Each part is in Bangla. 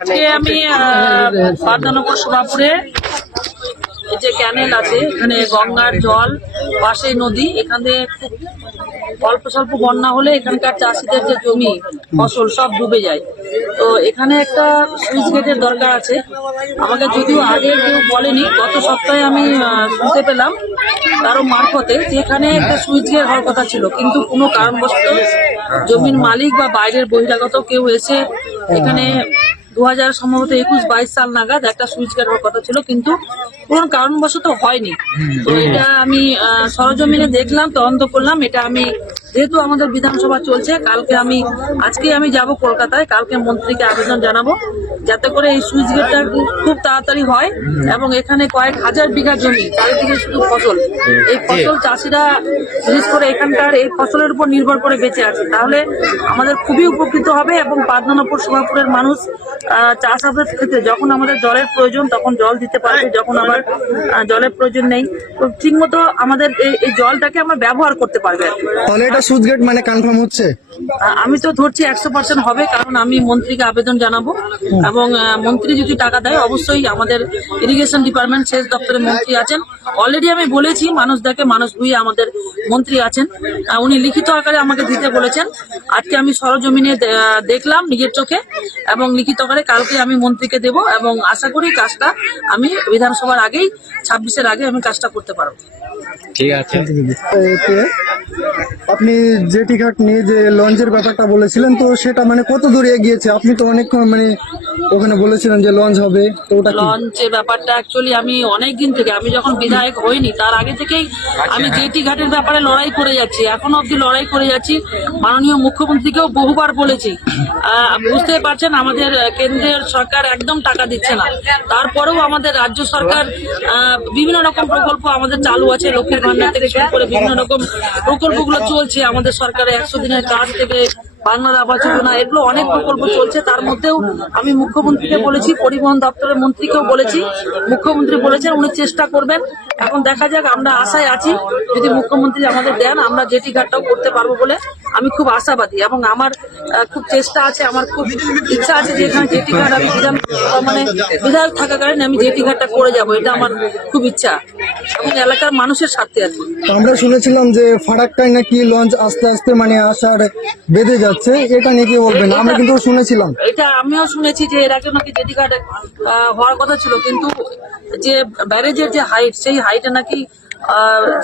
আজকে আমি বাদনগর শোভাপুরে এই যে ক্যানেল আছে, এখানে গঙ্গার জল, পাশে নদী, এখানে খুব অল্প স্বল্প বন্যা হলে এখানকার চাষিদের যে জমি ফসল সব ডুবে যায়। তো এখানে একটা সুইচ গেটের দরকার আছে। আমাকে যদিও আগে কেউ বলেনি, গত সপ্তাহে আমি শুনতে পেলাম কারো মারফতে যে এখানে একটা সুইচ গেট হওয়ার কথা ছিল, কিন্তু কোনো কারণবশত জমির মালিক বা বাইরের বহিরাগত কেউ এসে এখানে 2000 সম্ভবত 21-22 সাল নাগাদ একটা সুইচ গেট হওয়ার কথা ছিল, কিন্তু কোন কারণবশত হয়নি। তো এটা আমি সরজমিনে দেখলাম, তদন্ত করলাম। এটা আমি যেহেতু আমাদের বিধানসভা চলছে, আজকে আমি যাব কলকাতায়, কালকে মন্ত্রীকে আবেদন জানাবো যাতে করে এই সুইচ গেটটা খুব তাড়াতাড়ি হয় এবং এখানে কয়েক হাজার বিঘা জমি, চারিদিকে শুধু ফসল, এই ফসল চাষিরা বিশেষ করে এখানকার এই ফসলের উপর নির্ভর করে বেঁচে আছে, তাহলে আমাদের খুবই উপকৃত হবে এবং বাদনগর শোভাপুরের মানুষ চাষাবাদের ক্ষেত্রে যখন আমাদের জলের প্রয়োজন তখন জল দিতে পারবে, যখন আবার জলের প্রয়োজন নেই তো ঠিক মতো আমাদের এই জলটাকে আমরা ব্যবহার করতে পারবে। তাহলে এটা সুইচ গেট মানে কনফার্ম হচ্ছে? আমি তো ধরছি 100% হবে, কারণ আমি মন্ত্রীকে আবেদন জানাবো এবং মন্ত্রী যদি টাকা দেয় অবশ্যই আমাদের ইরিগেশন ডিপার্টমেন্ট সেচ দপ্তরের মন্ত্রী আছেন, অলরেডি আমি বলেছি মানুষ ভুঁইয়া আমাদের মন্ত্রী আছেন, উনি লিখিত আকারে আমাকে দিতে বলেছেন। আজকে আমি সরজমিনে দেখলাম নিজের চোখে এবং লিখিত আকারে কালকে আমি মন্ত্রীকে দেব এবং আশা করি কাজটা আমি বিধানসভার আগেই 26-এর আগে আমি কাজটা করতে পারবো। ঠিক আছে। আপনি জেটি ঘাট নিয়ে যে লঞ্চের ব্যাপারটা বলেছিলেন, তো সেটা মানে কত দূরে এগিয়েছে? আপনি তো অনেক মানে ওখানে বলেছিলেন যে লঞ্চ হবে, তো ওটা লঞ্চের ব্যাপারটা অ্যাকচুয়ালি আমি অনেকদিন থেকে, আমি যখন বিধায়ক হইনি তার আগে থেকেই আমি জেটি ঘাটের ব্যাপারে লড়াই করে যাচ্ছি, এখনো অব্দি লড়াই করে যাচ্ছি। মাননীয় মুখ্যমন্ত্রীকেও বহুবার বলেছি। বুঝতে পারছেন আমাদের কেন্দ্রের সরকার একদম টাকা দিচ্ছে না, তারপরেও আমাদের রাজ্য সরকার বিভিন্ন রকম প্রকল্প আমাদের চালু আছে, লক্ষ্মীর ভান্ডার থেকে শুরু করে বিভিন্ন রকম প্রকল্পগুলো চলছে আমাদের সরকারের, 100 দিনের কাজ থেকে বাংলার আবাস যোজনা, এগুলো অনেক প্রকল্প চলছে। তার মধ্যেও আমি মুখ্যমন্ত্রীকে বলেছি, পরিবহন দপ্তরের মন্ত্রীকেও বলেছি, মুখ্যমন্ত্রী বলেছেন উনি চেষ্টা করবেন। এখন দেখা যাক, আমরা আশায় আছি যদি মুখ্যমন্ত্রী আমাদের দেন আমরা জেটি ঘাটটাও করতে পারবো বলে আমি খুব আশাবাদী এবং আমার খুব চেষ্টা আছে, আমার খুব ইচ্ছা আছে যে এখানে জেটি ঘাট আমি বিধায়ক থাকাকালীন আমি জেটি ঘাটটা করে যাব, এটা আমার খুব ইচ্ছা এবং এলাকার মানুষের স্বার্থে আছে। আমরা শুনেছিলাম যে ফারাক্কায় নাকি লঞ্চ আস্তে আস্তে মানে আসার বেঁধে যাচ্ছে, এটা নিয়ে কি বলবেন? আমরা কিন্তু শুনেছিলাম, এটা আমিও শুনেছি যে এর আগে নাকি জেটি ঘাট হওয়ার কথা ছিল, কিন্তু যে ব্যারেজের যে হাইট, সেই হাইটে নাকি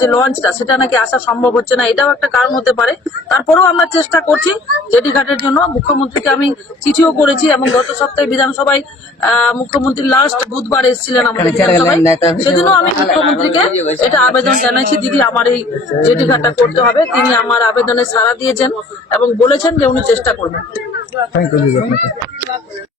যে লঞ্চটা সেটা নাকি আসা সম্ভব হচ্ছে না, এটাও একটা কারণ হতে পারে। তারপরেও আমরা চেষ্টা করছি জেটি ঘাটের জন্য। মুখ্যমন্ত্রীকে আমি চিঠিও করেছি এবং গত সপ্তাহে বিধানসভায় মুখ্যমন্ত্রী লাস্ট বুধবার এসেছিলেন আমাদের বিধানসভায়, সেদিনও আমি মুখ্যমন্ত্রীকে এটা আবেদন জানাইছি, দিদি আমার এই জেটি ঘাটটা করতে হবে। তিনি আমার আবেদনে সাড়া দিয়েছেন এবং বলেছেন যে উনি চেষ্টা করবেন। Thank you.